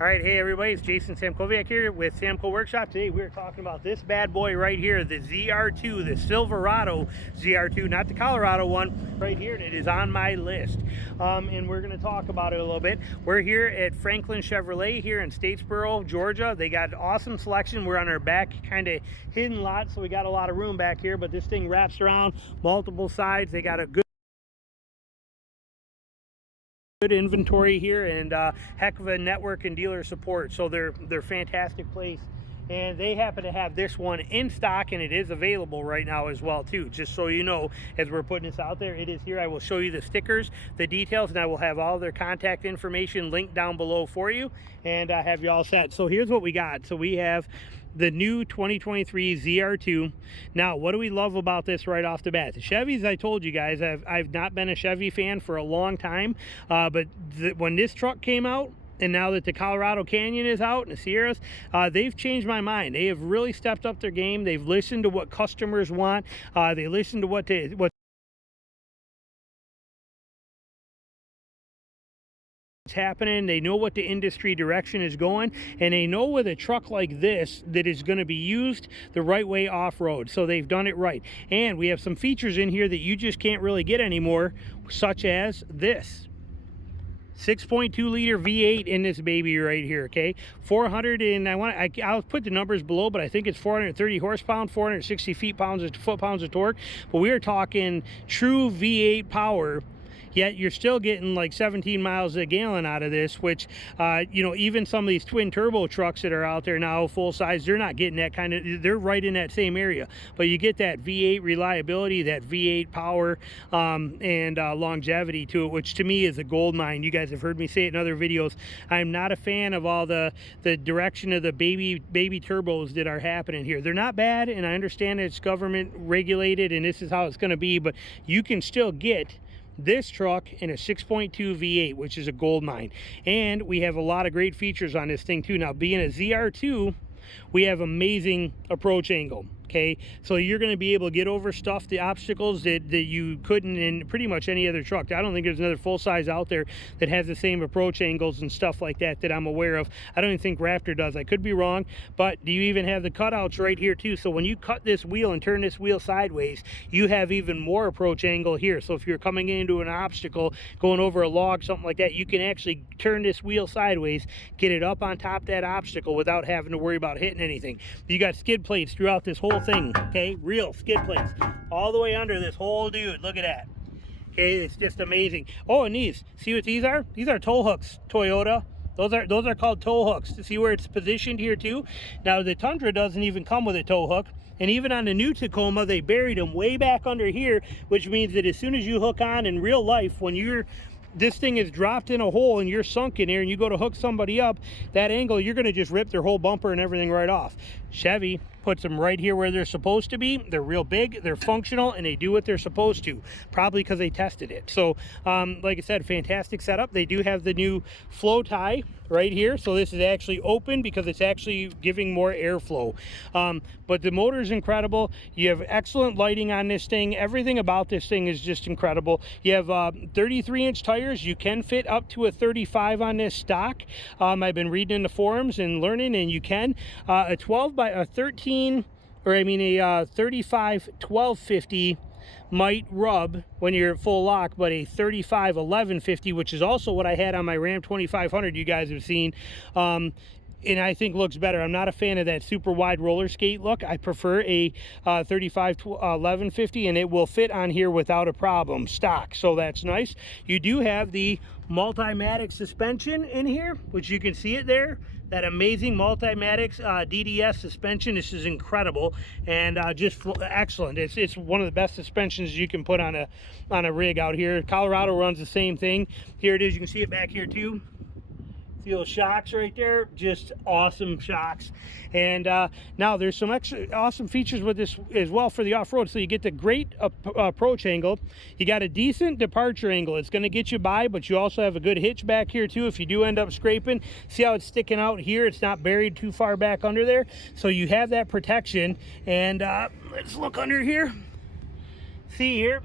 All right, hey everybody, it's Jason Samkoviak here with Samco Workshop. Today we're talking about this bad boy right here, the ZR2, the Silverado ZR2, not the Colorado one, right here, and it is on my list. And we're going to talk about it a little bit. We're here at Franklin Chevrolet here in Statesboro, Georgia. They got awesome selection. We're on our back kind of hidden lot, so we got a lot of room back here, but this thing wraps around multiple sides. They got a good inventory here and heck of a network and dealer support, so they're fantastic place. And they happen to have this one in stock, and it is available right now as well too, just so you know. As we're putting this out there, it is here. I will show you the stickers, the details, and I will have all their contact information linked down below for you, and have you all set. So here's what we got. So we have the new 2023 ZR2. Now, what do we love about this right off the bat? The Chevys, I told you guys, I've not been a Chevy fan for a long time, but when this truck came out, and now that the Colorado Canyon is out and the Sierras, they've changed my mind. They have really stepped up their game. They've listened to what customers want. They listen to what's happening. They know what the industry direction is going, and they know with a truck like this that is going to be used the right way off-road. So they've done it right. And we have some features in here that you just can't really get anymore, such as this 6.2 liter V8 in this baby right here. Okay, 400 and I'll put the numbers below, but I think it's 430 horsepower, 460 foot-pounds of torque. But we are talking true V8 power, yet you're still getting like 17 miles a gallon out of this, which you know, even some of these twin turbo trucks that are out there now full size, they're not getting that kind of, they're right in that same area. But you get that V8 reliability, that V8 power, and longevity to it, which to me is a gold mine. You guys have heard me say it in other videos. I'm not a fan of all the direction of the baby turbos that are happening here. They're not bad, and I understand that it's government regulated and this is how it's going to be, but you can still get this truck in a 6.2 V8, which is a gold mine. And we have a lot of great features on this thing too. Now, being a ZR2, we have amazing approach angle. Okay, so you're going to be able to get over stuff, the obstacles that you couldn't in pretty much any other truck. I don't think there's another full size out there that has the same approach angles and stuff like that that I'm aware of. I don't even think Raptor does. I could be wrong, but do you even have the cutouts right here too? So when you cut this wheel and turn this wheel sideways, you have even more approach angle here. So if you're coming into an obstacle, going over a log, something like that, you can actually turn this wheel sideways, get it up on top of that obstacle without having to worry about hitting anything. You got skid plates throughout this whole thing. Okay, real skid plates all the way under this whole dude. Look at that. Okay, it's just amazing. Oh, and these, see what these are? These are tow hooks, Toyota. Those are called tow hooks. To see where it's positioned here too. Now the Tundra doesn't even come with a tow hook, and even on the new Tacoma they buried them way back under here, which means that as soon as you hook on in real life, when this thing is dropped in a hole and you're sunk in there and you go to hook somebody up, that angle, you're going to just rip their whole bumper and everything right off. Chevy puts them right here where they're supposed to be. They're real big, they're functional, and they do what they're supposed to, probably because they tested it. So like I said, fantastic setup. They do have the new flow tie right here, so this is actually open because it's actually giving more airflow. But the motor is incredible. You have excellent lighting on this thing. Everything about this thing is just incredible. You have 33-inch tires. You can fit up to a 35 on this stock. I've been reading in the forums and learning, and you can. A 12 by a 13, or I mean a 35 1250 might rub when you're at full lock, but a 35 1150, which is also what I had on my Ram 2500 you guys have seen, and I think looks better. I'm not a fan of that super wide roller skate look. I prefer a 35 1150, and it will fit on here without a problem, stock, so that's nice. You do have the Multimatic suspension in here, which you can see it there. That amazing Multimatic DDS suspension. This is incredible and just excellent. It's one of the best suspensions you can put on a rig out here. Colorado runs the same thing. Here it is. You can see it back here too. See those shocks right there? Just awesome shocks. And now there's some extra awesome features with this as well for the off-road. So you get the great approach angle. You got a decent departure angle. It's going to get you by, but you also have a good hitch back here too if you do end up scraping. See how it's sticking out here? It's not buried too far back under there. So you have that protection. And let's look under here. See here,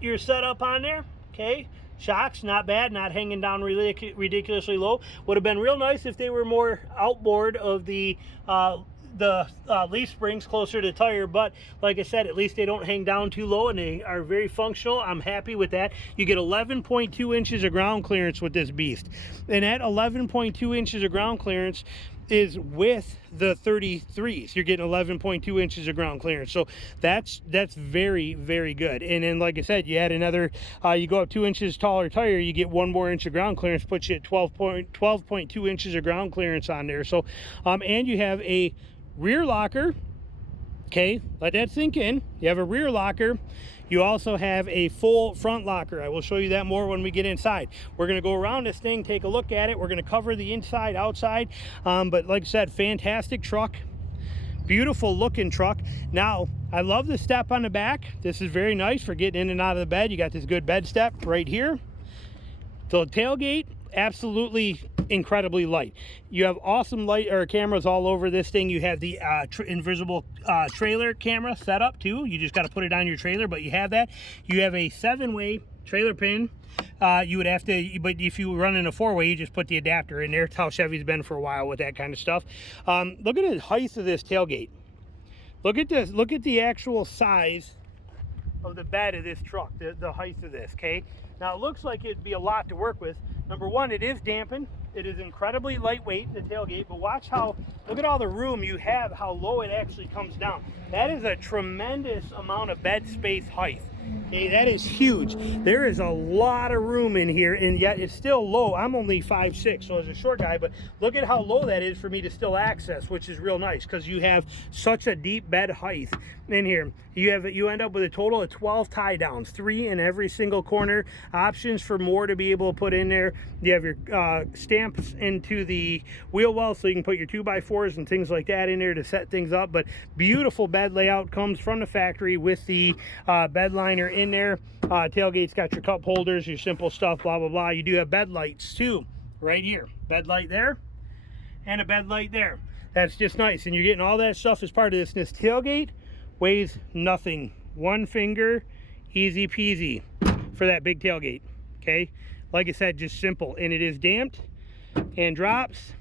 you're set up on there. Okay. Shocks, not bad, not hanging down ridiculously low. Would have been real nice if they were more outboard of the leaf springs closer to the tire, but like I said, at least they don't hang down too low and they are very functional. I'm happy with that. You get 11.2 inches of ground clearance with this beast, and that 11.2 inches of ground clearance is with the 33s. You're getting 11.2 inches of ground clearance, so that's very, very good. And then, like I said, you add another, you go up 2 inches taller tire, you get 1 more inch of ground clearance, puts you at 12.2 inches of ground clearance on there. So and you have a rear locker. Okay, let that sink in. You have a rear locker. You also have a full front locker. I will show you that more when we get inside. We're going to go around this thing, take a look at it. We're going to cover the inside, outside. But like I said, fantastic truck. Beautiful looking truck. Now, I love the step on the back. This is very nice for getting in and out of the bed. You got this good bed step right here. The tailgate, absolutely incredibly light. You have awesome light or cameras all over this thing. You have the invisible trailer camera set up too. You just got to put it on your trailer, but you have that. You have a 7-way trailer pin. You would have to, but if you run in a 4-way, you just put the adapter in there. It's how Chevy's been for a while with that kind of stuff. Look at the height of this tailgate. Look at this. Look at the actual size of the bed of this truck, the height of this. Okay, now it looks like it'd be a lot to work with. Number one, it is dampened. It is incredibly lightweight, the tailgate, but watch how, look at all the room you have, how low it actually comes down. That is a tremendous amount of bed space height. Okay, that is huge. There is a lot of room in here, and yet it's still low. I'm only 5'6", so as a short guy, but look at how low that is for me to still access, which is real nice because you have such a deep bed height in here. You end up with a total of 12 tie downs, 3 in every single corner. Options for more to be able to put in there. You have your stamps into the wheel well, so you can put your 2x4s and things like that in there to set things up. But beautiful bed layout, comes from the factory with the bed liner in there. Tailgate's got your cup holders, your simple stuff, blah blah blah. You do have bed lights too, right here. Bed light there and a bed light there. That's just nice, and you're getting all that stuff as part of this. This tailgate weighs nothing. 1 finger, easy peasy for that big tailgate. Okay, like I said, just simple, and it is damped and drops,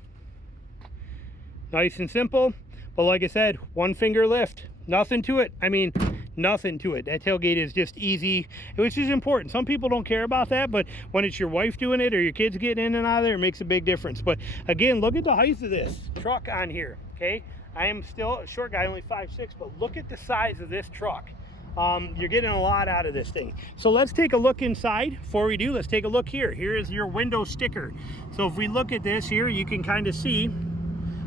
nice and simple. But like I said, 1 finger lift, nothing to it. I mean, nothing to it. That tailgate is just easy, which is important. Some people don't care about that, but when it's your wife doing it or your kids getting in and out of there, it makes a big difference. But again, look at the height of this truck on here. Okay, I am still a short guy, only 5'6", but look at the size of this truck. You're getting a lot out of this thing. So let's take a look inside. Before we do, let's take a look here. Here is your window sticker. So if we look at this here, you can kind of see,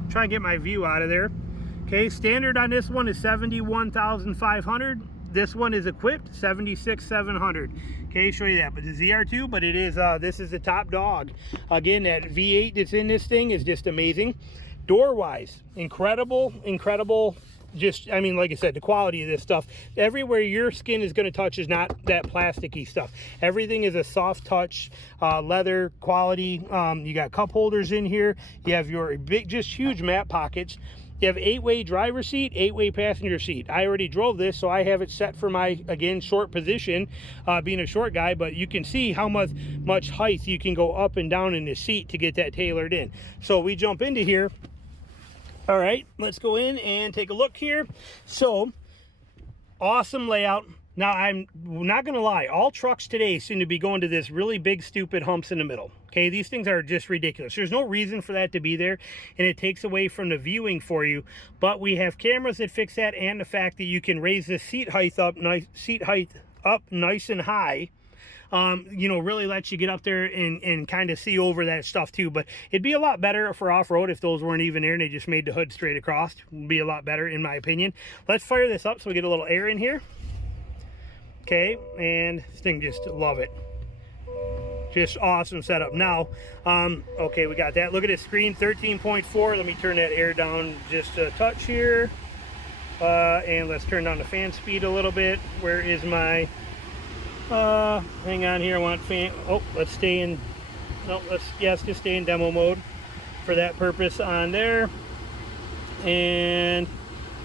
try and get my view out of there. Okay, standard on this one is 71,500. This one is equipped 76,700. Okay, show you that. But the ZR2, but it is this is the top dog. Again, that V8 that's in this thing is just amazing. Door wise, incredible. Just, I mean, like I said, the quality of this stuff, everywhere your skin is going to touch is not that plasticky stuff. Everything is a soft touch, leather quality. You got cup holders in here. You have your big, just huge map pockets. You have 8-way driver seat, 8-way passenger seat. I already drove this, so I have it set for my, again, short position, being a short guy, but you can see how much height you can go up and down in the seat to get that tailored in. So we jump into here. All right, let's go in and take a look here. So, awesome layout. Now, I'm not going to lie. All trucks today seem to be going to this really big, stupid humps in the middle. Okay, these things are just ridiculous. There's no reason for that to be there, and it takes away from the viewing for you. But we have cameras that fix that, and the fact that you can raise the seat height up nice and high. You know, really lets you get up there and kind of see over that stuff too. But it'd be a lot better for off-road if those weren't even there and they just made the hood straight across. Would be a lot better in my opinion. Let's fire this up so we get a little air in here. Okay, and this thing, just love it. Just awesome setup. Now, okay, we got that. Look at this screen, 13.4. Let me turn that air down just a touch here. And let's turn down the fan speed a little bit. Where is my... hang on here, I want fan, oh, let's stay in, no, let's just stay in demo mode for that purpose on there. And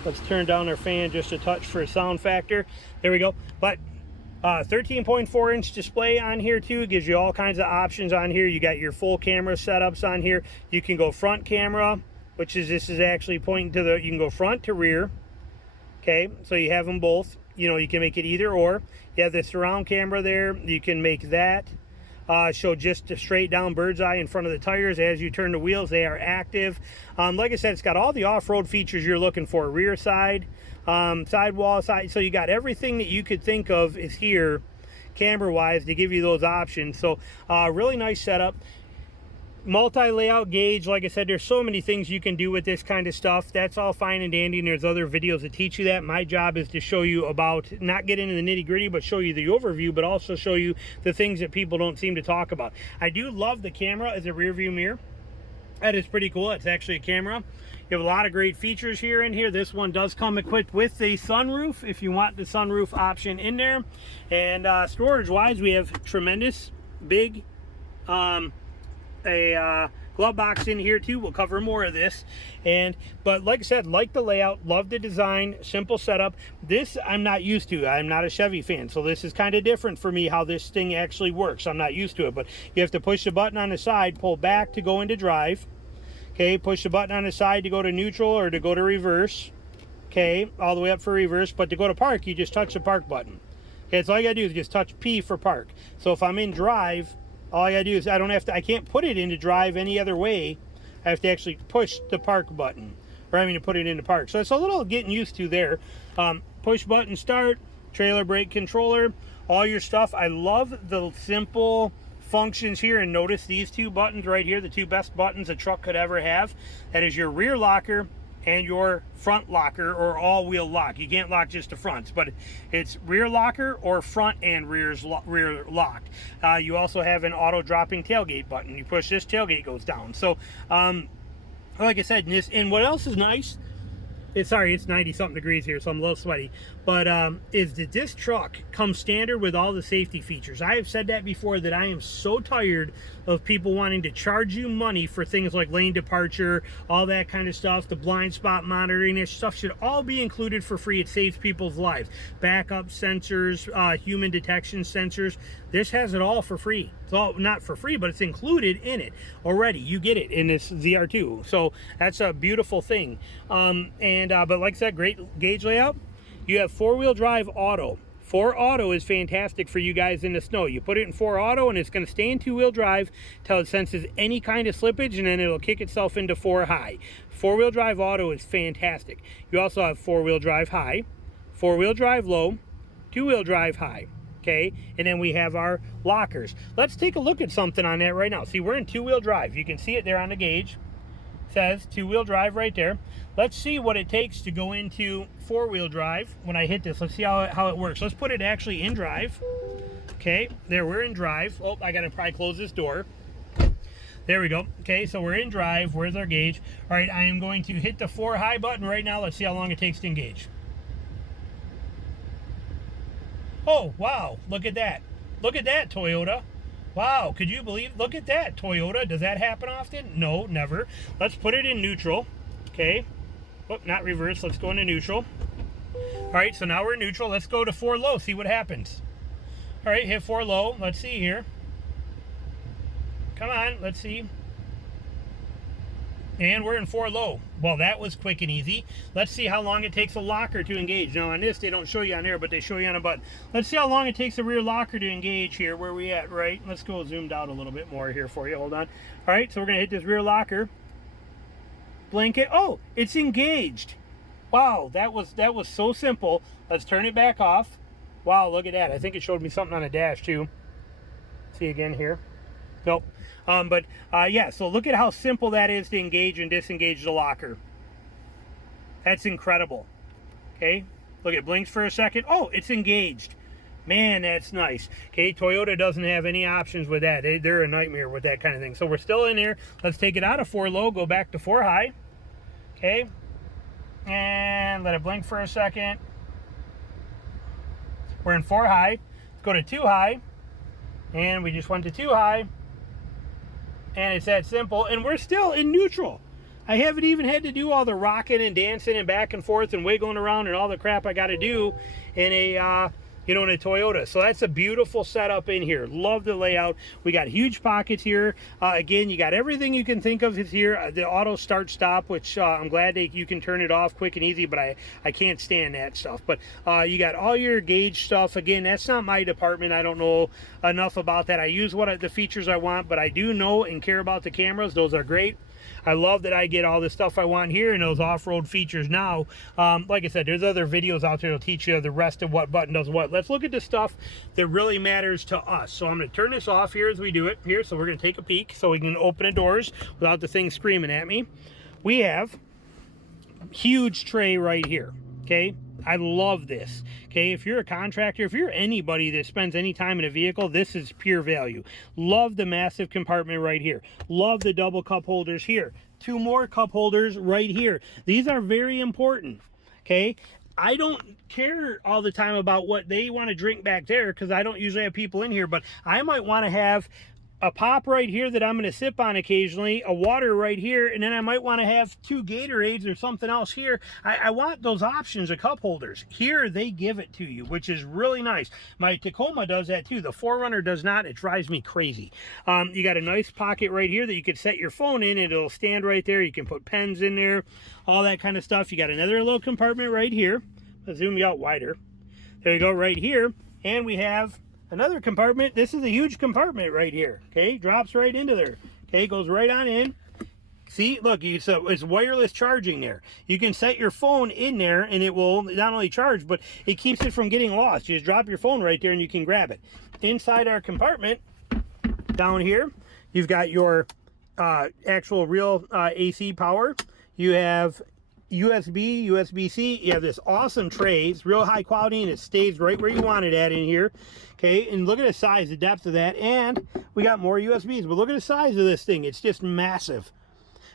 let's turn down our fan just a touch for a sound factor. There we go. But 13.4 inch display on here too. It gives you all kinds of options on here. You got your full camera setups on here. You can go front camera, which is, this is actually pointing to the, you can go front to rear. Okay, so you have them both. You know, you can make it either or. You have the surround camera there. You can make that show just a straight down bird's eye in front of the tires. As you turn the wheels, they are active. Like I said, it's got all the off-road features you're looking for. Rear side, sidewall side. So you got everything that you could think of is here camera wise to give you those options. So really nice setup. Multi-layout gauge. Like I said, there's so many things you can do with this kind of stuff. That's all fine and dandy, and there's other videos that teach you that. My job is to show you about, not get into the nitty-gritty, but show you the overview, but also show you the things that people don't seem to talk about. I do love the camera as a rear view mirror. That is pretty cool. It's actually a camera. You have a lot of great features here in here. This one does come equipped with the sunroof if you want the sunroof option in there. And storage wise, we have tremendous big glove box in here too. We'll cover more of this. But like I said, like the layout, love the design, simple setup. This I'm not used to. I'm not a Chevy fan, so this is kind of different for me how this thing actually works. I'm not used to it, but you have to push the button on the side, pull back to go into drive. Okay, push the button on the side to go to neutral or to go to reverse. Okay, all the way up for reverse. But to go to park, you just touch the park button. Okay, so all you gotta do is just touch P for park. So if I'm in drive, all I gotta do is I can't put it into drive any other way. I have to actually push the park button, or I mean to put it into park. So it's a little getting used to there. Push button start, trailer brake controller, all your stuff. I love the simple functions here, and notice these two buttons right here, the two best buttons a truck could ever have. That is your rear locker and your front locker, or all-wheel lock. You can't lock just the fronts, but it's rear locker or front and rear lock. You also have an auto-dropping tailgate button. You push this, tailgate goes down. So, like I said, and what else is nice, it's 90-something degrees here, so I'm a little sweaty, but is that this truck comes standard with all the safety features. I have said that before, that I am so tired of people wanting to charge you money for things like lane departure, all that kind of stuff. The blind spot monitoring, this stuff should all be included for free. It saves people's lives. Backup sensors, human detection sensors. This has it all for free. It's all not for free, but it's included in it already. You get it in this ZR2, so that's a beautiful thing. But like I said, great gauge layout. You have 4-wheel drive auto. 4 auto is fantastic for you guys in the snow. You put it in 4 auto and it's going to stay in 2-wheel drive till it senses any kind of slippage, and then it'll kick itself into 4 high. 4-wheel drive auto is fantastic. You also have 4-wheel drive high, 4-wheel drive low, 2-wheel drive high. Okay, and then we have our lockers. Let's take a look at something on that right now. See, we're in 2-wheel drive. You can see it there on the gauge. It says 2-wheel drive right there. Let's see what it takes to go into 4-wheel drive when I hit this. Let's see how it works. Let's put it actually in drive. Okay, there, we're in drive. Oh, I gotta probably close this door. There we go. Okay, so we're in drive. Where's our gauge? All right, I am going to hit the 4 high button right now. Let's see how long it takes to engage. Oh, wow, look at that. Look at that, Toyota. Wow, could you believe, look at that, Toyota. Does that happen often? No, never. Let's put it in neutral. Okay. Oh, not reverse. Let's go into neutral. All right, so now we're in neutral. Let's go to 4 low, see what happens. All right, hit 4 low. Let's see here. Come on, let's see. And we're in 4 low. Well, that was quick and easy. Let's see how long it takes a locker to engage. Now on this, they don't show you on there, but they show you on a button. Let's see how long it takes a rear locker to engage here. Where we at, right? Let's go zoomed out a little bit more here for you. Hold on. All right, so we're gonna hit this rear locker. Blink it. Oh, it's engaged. Wow, that was so simple. Let's turn it back off. Wow, look at that. I think it showed me something on the dash too. See again here. Nope. Yeah, so look at how simple that is to engage and disengage the locker. That's incredible. Okay, look, it blinks for a second. Oh, it's engaged. Man, that's nice. Okay, Toyota doesn't have any options with that. They're a nightmare with that kind of thing. So we're still in here. Let's take it out of 4 low, go back to 4 high. Okay, and let it blink for a second. We're in 4 high. Let's go to 2 high. And we just went to 2 high. And it's that simple. And we're still in neutral. I haven't even had to do all the rocking and dancing and back and forth and wiggling around and all the crap I got to do in a you know, in a Toyota. So that's a beautiful setup in here. Love the layout. We got huge pockets here. Again, you got everything you can think of is here. The auto start stop, which I'm glad that you can turn it off quick and easy, but I can't stand that stuff. But you got all your gauge stuff. Again, that's not my department. I don't know enough about that. I use the features I want, but I do know and care about the cameras. Those are great. I love that I get all the stuff I want here and those off-road features now. Like I said, there's other videos out there that'll teach you the rest of what button does what. Let's look at the stuff that really matters to us. So I'm going to turn this off here as we do it here. So we're going to take a peek so we can open the doors without the thing screaming at me. We have a huge tray right here, okay? I love this. Okay, if you're a contractor, if you're anybody that spends any time in a vehicle, this is pure value. Love the massive compartment right here. Love the double cup holders here. 2 more cup holders right here. These are very important. Okay, I don't care all the time about what they want to drink back there because I don't usually have people in here, but I might want to have a pop right here that I'm going to sip on occasionally, a water right here, and then I might want to have 2 Gatorades or something else here. I want those options of cup holders. Here, they give it to you, which is really nice. My Tacoma does that too. The 4Runner does not. It drives me crazy. You got a nice pocket right here that you could set your phone in, and it'll stand right there. You can put pens in there, all that kind of stuff. You got another little compartment right here. I'll zoom you out wider. There you go, right here. And we have another compartment. This is a huge compartment right here. Okay, drops right into there. Okay, goes right on in. See, look, it's wireless charging there. You can set your phone in there and it will not only charge, but it keeps it from getting lost. You just drop your phone right there and you can grab it. Inside our compartment, down here, you've got your actual real AC power. You have USB, USB-C. You have this awesome tray. It's real high quality and it stays right where you want it at in here. Okay, and look at the size, the depth of that. And we got more USBs, but look at the size of this thing. It's just massive.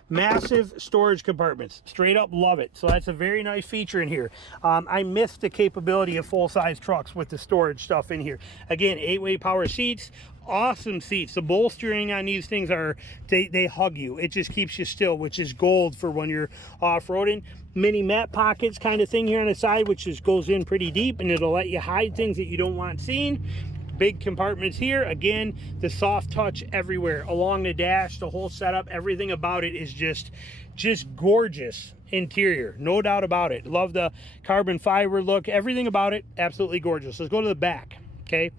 Massive storage compartments. Straight up love it. So that's a very nice feature in here. I miss the capability of full-size trucks with the storage stuff in here. Again, 8-way power seats. Awesome seats. The bolstering on these things are, they hug you. It just keeps you still, which is gold for when you're off-roading. Mini mat pockets kind of thing here on the side, which just goes in pretty deep and it'll let you hide things that you don't want seen. Big compartments here. Again, the soft touch everywhere along the dash, the whole setup, everything about it is just gorgeous interior, no doubt about it. Love the carbon fiber look, everything about it, absolutely gorgeous. Let's go to the back, okay?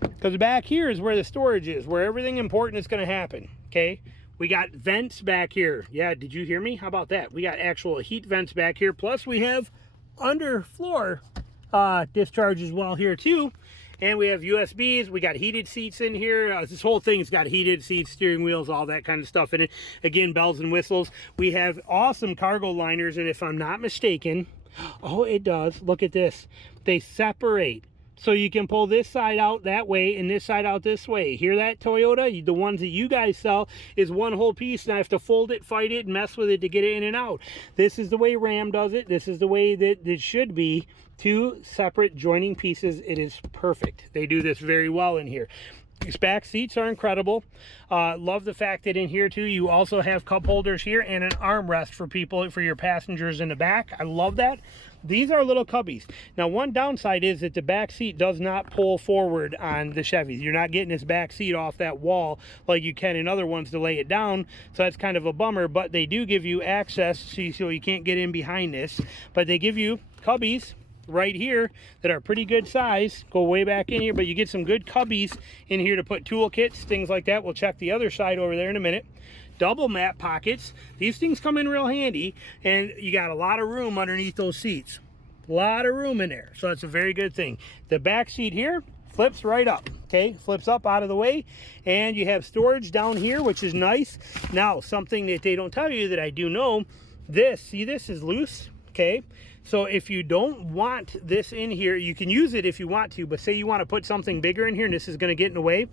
Because the back here is where the storage is, where everything important is going to happen, okay? We got vents back here. Yeah, did you hear me? How about that? We got actual heat vents back here. Plus we have underfloor discharge as well here too. And we have USBs. We got heated seats in here. This whole thing's got heated seats, steering wheels, all that kind of stuff in it. Again, bells and whistles. We have awesome cargo liners. And if I'm not mistaken, oh, it does. Look at this. They separate. So you can pull this side out that way and this side out this way. Hear that, Toyota? The ones that you guys sell is one whole piece and I have to fold it, fight it, and mess with it to get it in and out. This is the way Ram does it. This is the way that it should be. 2 separate joining pieces. It is perfect. They do this very well in here. These back seats are incredible. Love the fact that in here too you also have cup holders here and an armrest for people, for your passengers in the back. I love that. These are little cubbies. Now one downside is that the back seat does not pull forward on the Chevys. You're not getting this back seat off that wall like you can in other ones to lay it down, so that's kind of a bummer, but they do give you access, so you can't get in behind this, but they give you cubbies right here that are pretty good size, go way back in here, but you get some good cubbies in here to put toolkits, things like that. We'll check the other side over there in a minute. Double mat pockets. These things come in real handy, and you got a lot of room underneath those seats. A lot of room in there, so that's a very good thing. The back seat here flips right up, okay? Flips up out of the way, and you have storage down here, which is nice. Now, something that they don't tell you that I do know, this is loose, okay? So if you don't want this in here, you can use it if you want to, but say you want to put something bigger in here and this is going to get in the way,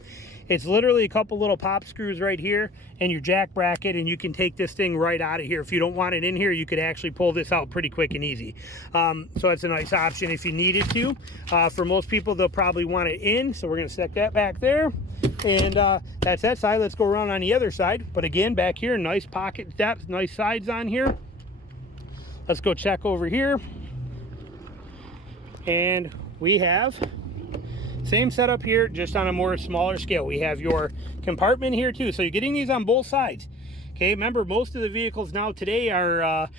it's literally a couple little pop screws right here and your jack bracket, and you can take this thing right out of here. If you don't want it in here, you could actually pull this out pretty quick and easy. So that's a nice option if you needed to. For most people, they'll probably want it in, so we're going to set that back there. And that's that side. Let's go around on the other side. But again, back here, nice pocket depth, nice sides on here. Let's go check over here. And we have same setup here, just on a more smaller scale. We have your compartment here too, so you're getting these on both sides. Okay, remember, most of the vehicles now today are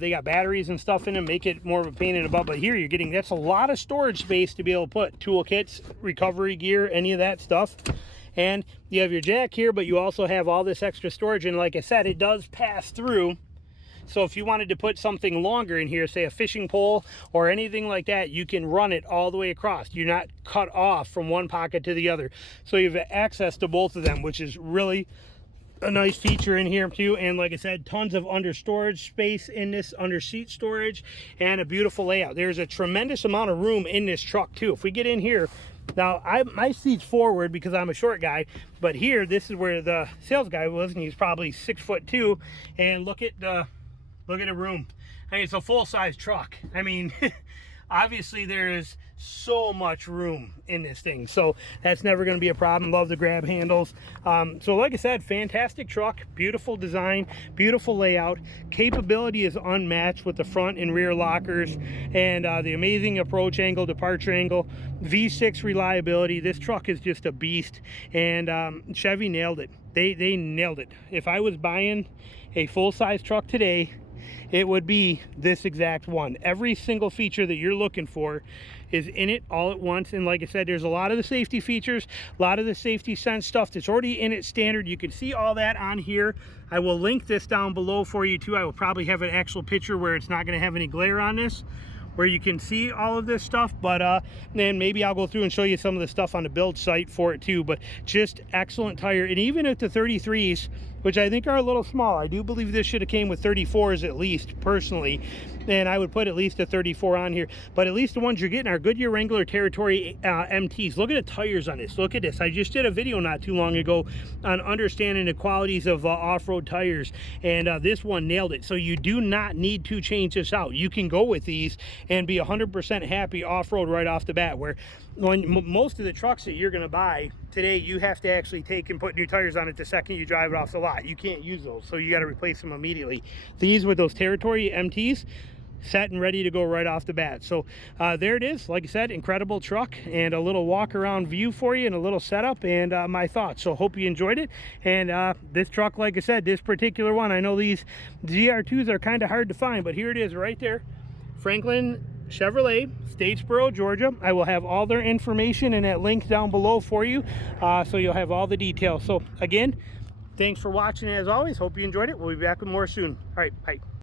they got batteries and stuff in them, make it more of a pain in the butt. But here you're getting, that's a lot of storage space to be able to put toolkits, recovery gear, any of that stuff. And you have your jack here, but you also have all this extra storage. And like I said, it does pass through. So if you wanted to put something longer in here, say a fishing pole or anything like that, you can run it all the way across. You're not cut off from one pocket to the other. So you have access to both of them, which is really a nice feature in here too. And like I said, tons of under storage space in this, under seat storage, and a beautiful layout. There's a tremendous amount of room in this truck too. If we get in here, now my seat's forward because I'm a short guy, but here, this is where the sales guy was, and he's probably 6'2", and look at the room. I mean, it's a full-size truck. I mean, obviously there is so much room in this thing, so that's never going to be a problem. Love the grab handles. So like I said, fantastic truck, beautiful design, beautiful layout. Capability is unmatched with the front and rear lockers, and the amazing approach angle, departure angle, V6 reliability. This truck is just a beast, and Chevy nailed it. They nailed it. If I was buying a full-size truck today, it would be this exact one. Every single feature that you're looking for is in it all at once. And like I said, there's a lot of the safety features, a lot of the safety sense stuff that's already in it standard. You can see all that on here. I will link this down below for you too. I will probably have an actual picture where it's not going to have any glare on this, where you can see all of this stuff. But then maybe I'll go through and show you some of the stuff on the build site for it too. But just excellent tire. And even at the 33s, which I think are a little small, I do believe this should have came with 34s at least, personally, and I would put at least a 34 on here. But at least the ones you're getting are Goodyear Wrangler Territory MTs. Look at the tires on this. Look at this. I just did a video not too long ago on understanding the qualities of off-road tires, and this one nailed it. So you do not need to change this out. You can go with these and be 100% happy off-road right off the bat, where when most of the trucks that you're going to buy today, you have to actually take and put new tires on it the second you drive it off the lot. You can't use those, so you got to replace them immediately. These with those Territory MTs, set and ready to go right off the bat. So there it is. Like I said, incredible truck, and a little walk around view for you, and a little setup, and my thoughts. So hope you enjoyed it. And this truck, like I said, this particular one, I know these ZR2s are kind of hard to find, but here it is right there. Franklin Chevrolet, Statesboro, Georgia. I will have all their information in that link down below for you, so you'll have all the details. So again, thanks for watching as always. Hope you enjoyed it. We'll be back with more soon. All right, bye.